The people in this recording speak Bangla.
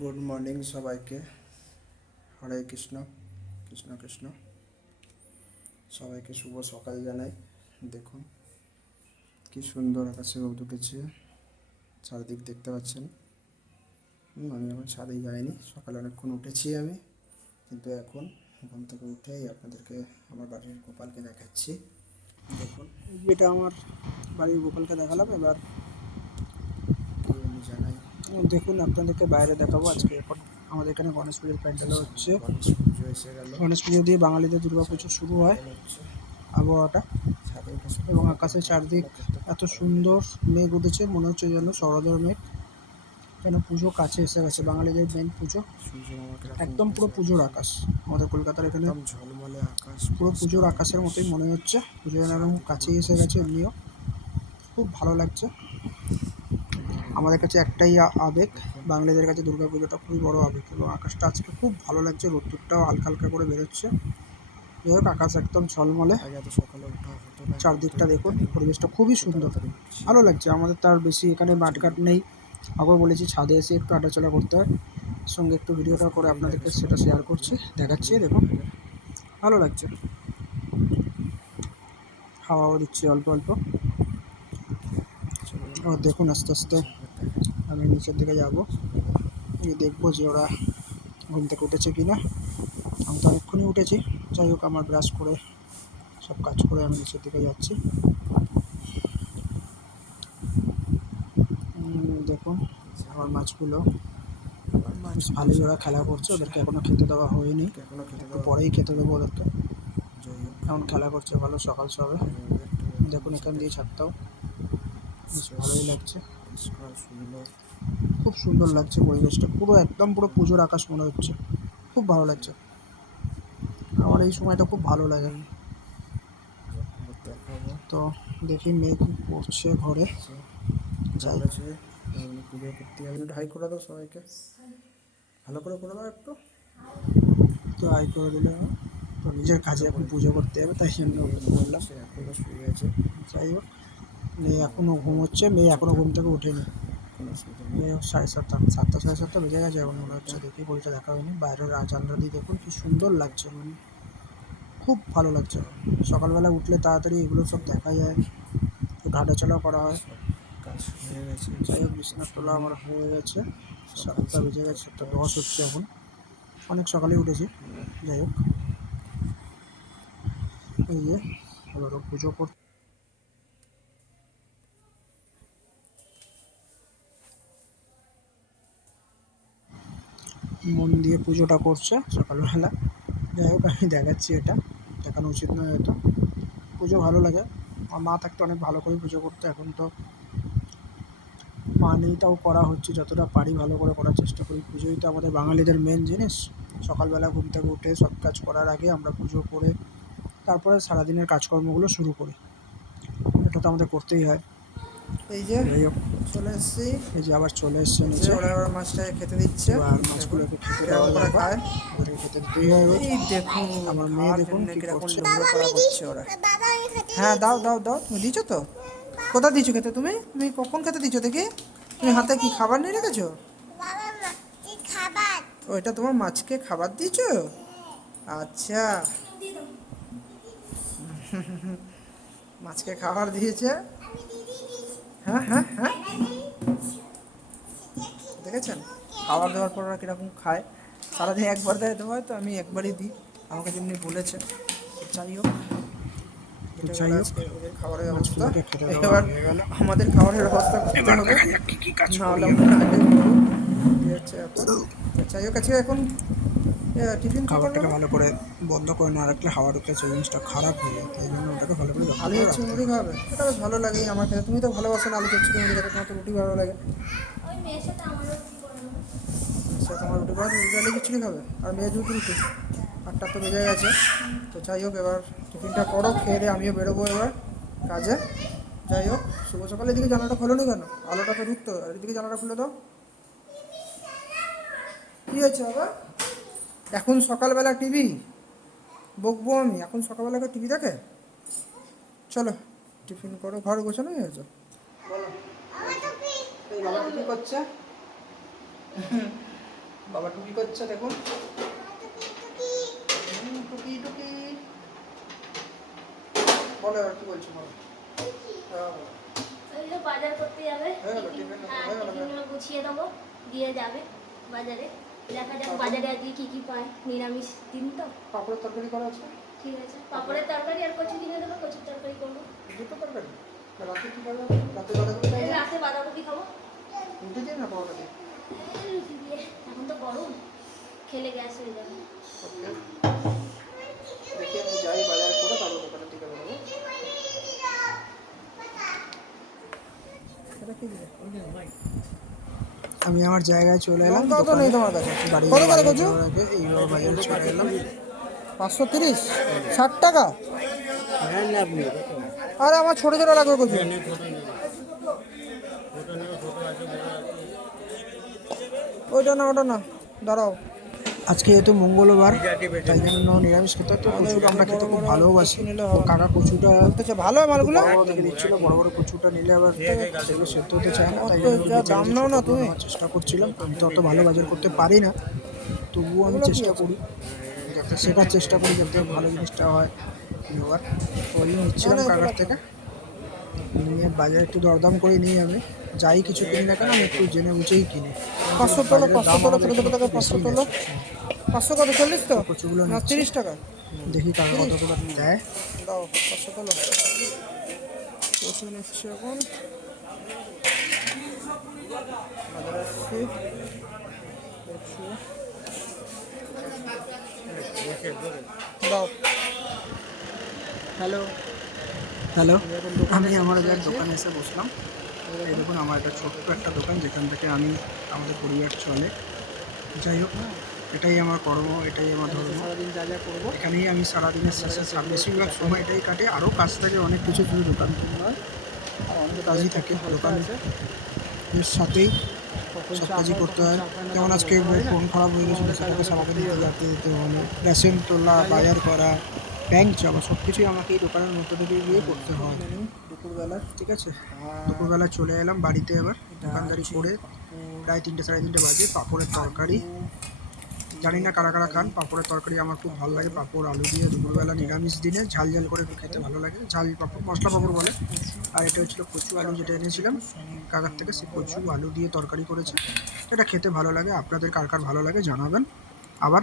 গুড মর্নিং সবাইকে। হরে কৃষ্ণ, কৃষ্ণ কৃষ্ণ। সবাইকে শুভ সকাল জানাই। দেখুন কি সুন্দর আকাশে রোদ উঠেছে, চারদিক দেখতে পাচ্ছেন। আমি এখন ছাদে যাইনি, সকালে অনেকক্ষণ উঠেছি আমি, কিন্তু এখন ঘুম থেকে উঠেই আপনাদেরকে আমার বাড়ির গোপালকে দেখাচ্ছি। দেখুন এটা আমার বাড়ির গোপালকে দেখালাম। এবার আমি জানাই দেখুন আপনাদেরকে বাইরে দেখাবো। আজকে এখন আমাদের এখানে গণেশ পুজোর প্যান্ডেল হচ্ছে। গণেশ পুজো এসে গেল। গণেশ পুজো দিয়ে বাঙালিদের দুর্গা পুজো শুরু হয়। প্যান্ডেল হচ্ছে, আবহাওয়াটা ছাদে উঠে এবং আকাশে চারদিক এত সুন্দর মেঘ উঠেছে, মনে হচ্ছে যেন শরতের মেঘ, যেন পুজো কাছে এসে গেছে। বাঙালিদের মেন পুজো সূর্য মামাকে একদম পুরো পুজোর আকাশ। আমাদের কলকাতার এখানে একদম ঝলমলে আকাশ, পুরো পুজোর পরিষ্কার আকাশের মতোই মনে হচ্ছে। পুজো যেন একদম চারিদিকে কাছেই পুরো এসে গেছে। পরিষ্কার। এমনিও খুব ভালো লাগছে। আমাদের কাছে একটাই আবেগ, বাঙালিদের কাছে দুর্গা পুজোটা খুবই বড় আবেগ। এবং আকাশটা আজকে খুব ভালো লাগছে, রোদ্দুরটাও হালকা হালকা করে বেরোচ্ছে। যাই হোক, আকাশ একদম ঝলমলে। আগে এত সকালে ওঠা হতো না, চারদিকটা দেখুন, ইদানিং পরিবেশটা খুবই এত সুন্দর, তাড়াতাড়ি উঠছি। ভালো লাগছে। আমাদের তার বেশি এখানে মাঠঘাট নেই, আবার বলেছি ছাদে এসে একটু হাঁটাচলা করতে হয়। সঙ্গে একটু ভিডিওটা করে ভালোই লাগে আপনাদেরকে সেটা সকালবেলা শেয়ার উঠলে, করছি, দেখাচ্ছি। খুবই ভালো দেখুন লাগে। ভালো লাগছে, হাওয়াও দিচ্ছি অল্প অল্প। চলুন এবার দেখুন আস্তে আস্তে দেখাই আমি নিচের দিকে যাবো, সকালে। দেখবো যে ওরা ঘুম থেকে উঠেছে কি না। আমি তো অনেকক্ষণই উঠেছি। যাই হোক, আমার ব্রাশ করে সব কাজ করে আমি নিচের দিকে যাচ্ছি। দেখুন আমার মাছগুলো আবার বেশ মাছগুলো ভালোই সব ওরা খেলা করছে। করছে, ওদেরকে এখনও খেতে দেওয়া হয়নি, ওদেরকে এখনো খেতে একটু দেওয়া পরেই হয়নি। খেতে দেবো ওদেরকে। যাই হোক, এখন খেলা করছে ভালো, সকাল সবে। বাইরের ওয়েদারটা দেখুন এখান দিয়ে ছাদটাও বেশ বেশ ভালোই লাগছে, পরিষ্কার সুন্দর। খুব সুন্দর লাগছে চারিদিকে পরিবেশটা, পুরো একদম পুরো পুজোর আকাশ মনে হচ্ছে। খুব ভালো লাগছে, আমার এই সময়টা খুব ভালো লাগে। আপনাদের দেখাবো। তো দেখি মেঘ পড়ছে ঘরে, ঘরে যাই পড়েছে, আপনি পুজো করতে যাবেন। একটু হাই করে দাও সবাইকে, ভালো করে দাও একটু। তো আয় করে দিলে হয়। তো নিজের কাজে এখন পুজো করতে হবে, তাই জন্য মেয়ে ওকে বললাম। ঘুমাচ্ছে, এখনো শুয়ে আছে। যাই হোক, মেয়ে এখনও ঘুমোচ্ছে, মেয়ে এখনও ঘুম থেকে ওঠেনি। কোনো অসুবিধা নেই। মেয়ে সাড়ে 7টা, 7টা বেজে গেছে, এখন মনে হচ্ছে। দেখি ঘড়িটা দেখা হয়নি। বাইরের জানলা দিয়ে দেখুন কি সুন্দর লাগছে, মানে খুব ভালো লাগছে। সকালবেলা উঠলে তাড়াতাড়ি এগুলো সব দেখা যায়, একটু হাঁটাচলা করা হয়। সব কাজ হয়ে গেছে, যাই হোক, সব বিছানার তোলা শুনুন। আমার হয়ে গেছে। সকাল 7টা বেজে গেছে, 7টা 10 7:10। হচ্ছে এখন, অনেক সকালে উঠেছি। যাই হোক, এই যে এবারও পুজো কর, মন দিয়ে পুজোটা করছে সকালবেলা। যাই হোক, আমি দেখাচ্ছি, এটা দেখানো উচিত নয় হয়তো। পুজো ভালো লাগে, আমার মা থাকতে অনেক ভালো করে পুজো করতো। এখন তো মা নেই, তাও করা হচ্ছে যতটা পারি, ভালো করে করার চেষ্টা করি। পুজোই তো আমাদের বাঙালিদের মেন জিনিস। সকালবেলা ঘুম থেকে উঠে সব কাজ করার আগে আমরা পুজো করে তারপরে সারাদিনের কাজকর্মগুলো শুরু করি, এটা তো আমাদের করতেই হয়। এই যে যাই হোক, চলে এসেছি। এই যে আবার চলে এসছে এই যে নিচে। ওরা ওরা মাছটাকে খেতে দিচ্ছে, এবার দেখুন মাছগুলোকে খেতে কিরকম দেওয়ার করে ব্যাপার, খায়। ওদেরকে খেতে দিতেই হয় রোজ। এই দেখুন আমার মেয়ে খাওয়ার দেখুন জন্য কি কিরকম করছে। লোভে পড়া করছে ওরা। হ্যাঁ দাও দাও দাও, তুমি দিছো তো? কোথা দিছো খেতে? তুমি তুমি কখন খেতে দিছো দেখি? তুমি হাতে কি খাবার নিয়ে রেখেছো? ও, এটা তোমার মাছকে খাবার দিয়েছো? আচ্ছা, মাছকে খাবার দিয়েছে। হ্যাঁ হ্যাঁ হ্যাঁ, দেখেছেন খাবার দেওয়ার পর ওরা কীরকম খায়। সারাদিন একবার দেয় তো, হয়তো আমি একবারই দিই, আমাকে যেমনি বলেছে। যাই হোক, তো এটা গেল যাই হোক, আজকে ওদের খাবারের ব্যবস্থা। মাছগুলোকে খেতে দেওয়া এবার হয়ে গেল। আমাদের খাবারের ব্যবস্থা করতে এবার হবে, দেখা যাক কি কি কাজ করি নাহলে আমি। আমরা আগে বলবো। এই হচ্ছে ব্যাপার। তো যাই হোক, আজকে এখন টিফিন কী করবে খাবারটাকে গো? ভালো করে বন্ধ করে না রাখলে হাওয়া ঢুকলে সেই জিনিসটা খারাপ হয়ে যায়, তাই জন্য ওটাকে ভালো করে বন্ধ আলু করে চচ্চড়ি রাখতে মুড়ি হয়। খাবে, এটা বেশ ভালো লাগে আমার খেতে। তুমি তো ভালোবাসো না আলু চচ্চড়ি মুড়ি খেতে, তোমার তো রুটি ভালো লাগে। সে তোমার রুটি খাওয়া, রুটি আলু চচ্চড়ি খাবে, আর মেয়ে দুটো রুটি। 8টা তো বেজে গেছে। তো যাই হোক, এবার টিফিনটা করো, খেয়ে দিয়ে আমিও বেরোবো এবার কাজে। যাই হোক, শুভ সকালে এদিকে জানালাটা খোলো নি কেন? আলোটা তো ঢুকতো, আর এদিকে জানালাটা খুলে দাও। কী হয়েছে আবার? এখন সকালবেলা টিভি? বকবো আমি? এখন সকালবেলা কেউ টিভি দেখে? চলো টিফিন করো, ঘর গোছানো হয়ে গেছে? বলো। এই বাবা কী করছে? বাবা টুকি করছে দেখুন। টুকি টুকি বলো, এবার কি বলছো বলো। হ্যাঁ, বলো। ওই যে বাজার করতে যাবে, হয়ে গেল, টিফিন হ্যাঁ হয়ে গেল। টিফিনগুলো গুছিয়ে দেবো, দিয়ে যাবে বাজারে। দেখা যাক তারপর? বাজারে আজকে কী কী পায়, নিরামিষ দিন তো। পাঁপড়ের তরকারি করা আছে? ঠিক আছে, পাপড়ের তরকারি আর কচু কিনে দেবো, কচুর তরকারি করবো। দুটো তরকারি? রাতে কি করবে? রাতে বাঁধাকপি এই খাবে? রাতে বাঁধাকপি খাবো। রুটি দিয়ে না পরোটা দিয়ে? এই রুটি দিয়ে, এখন তো গরম, খেলে গ্যাস হয়ে যাবে। ওকে, দেখি আমি যাই বাজার করে তারপর দোকানে টিকা দেবো। আমি আমার জায়গায় চলে এলাম। লঙ্কাও তো নেই তোমার কাছে। বাড়ি কত করে বাজারে কচু? যাওয়ার আগে এইভাবে বাজারে চলে এলাম। 530, 60 টাকা। আরে আমার ছোট ছোট লাগবে কচু। ওইটা না, ওটা না, দাঁড়াও। আজকে যেহেতু মঙ্গলবার, তাই জন্য নিরামিষ খেতে তো কচুটা আমরা খেতে খুব ভালোবাসি। তো কাকা কচুটা বলতেছে ভালো হয় মালগুলো। বড় থেকে দিচ্ছিল, বড় বড় কচুটা নিলে আবার সেগুলো সেদ্ধ হতে চায় না, তাই জন্য যা দাম নাও না তুমি। নেওয়ার চেষ্টা করছিলাম। আমি তো অত ভালো বাজার করতে পারি না, তবুও আমি চেষ্টা করি, যাতে শেখার চেষ্টা করি যাতে ভালো জিনিসটা হয় নেওয়ার। ওই নিচ্ছিলাম কাকার থেকে, নিয়ে বাজারে একটু দরদাম করে নিই। আমি যাই কিছু কিনি না কেন, আমি একটু জেনে বুঝেই কিনি। 500 তোলো, বাজারের 500 দাম তোলো, আমাদের ছোটো ছোটো টাকা একটু 500 বেশিই তোলো। নেয়। 500 কত, 40 তো কচুগুলো না নিচ্ছি। 30 টাকা? দেখি কাকা কত করে দেয়। দাও 500 তোলো। কচু নিচ্ছে এখন বাজারে আসছি। কচু দাও। হ্যালো, হ্যালো, আমি আমার এক দোকানে এসে বসলাম। এই দেখুন, আমার একটা ছোট্ট একটা দোকান, যেখান থেকে আমি আমাদের পরিবার চলে। যাই হোক, এটাই আমার কর্ম, এটাই আমার ধর্ম। সারাদিন যা যা করবো। এখানেই আমি সারাদিনের শেষে বেশিরভাগ সময় এটাই কাটে। আরও কাজ থাকে অনেক কিছু, শুধু দোকান থেকে নয়, আর অনেক কাজই থাকে দোকানের সাথেই, সব কাজই করতে হয়। যেমন আজকে ফোন খারাপ হয়ে গেছিলো, সেটাকে সারাদিন দিতে দিতে হলো। রেশন তোলা, বাজার করা, ব্যাংক যাওয়া, সব কিছুই আমাকে এই দোকানের মধ্যে থেকে গিয়ে করতে হয়। দুপুরবেলা ঠিক আছে, দুপুরবেলা চলে এলাম বাড়িতে। এবার দোকানদারি করে প্রায় 3টে সাড়ে 3টে বাজে। পাঁপড়ের তরকারি, জানি না কারা কারা খান পাঁপড়ের তরকারি, আমার খুব ভালো লাগে। পাঁপড় আলু দিয়ে দুপুরবেলা নিরামিষ দিনে ঝাল ঝাল করে খেতে ভালো লাগে। ঝাল পাঁপড়, মশলা পাঁপড় বলে। আর এটা হচ্ছিল কচু আলু, যেটা এনেছিলাম কাকার থেকে, সে কচু আলু দিয়ে তরকারি করেছে। এটা খেতে ভালো লাগে। আপনাদের কার কার ভালো লাগে জানাবেন। আবার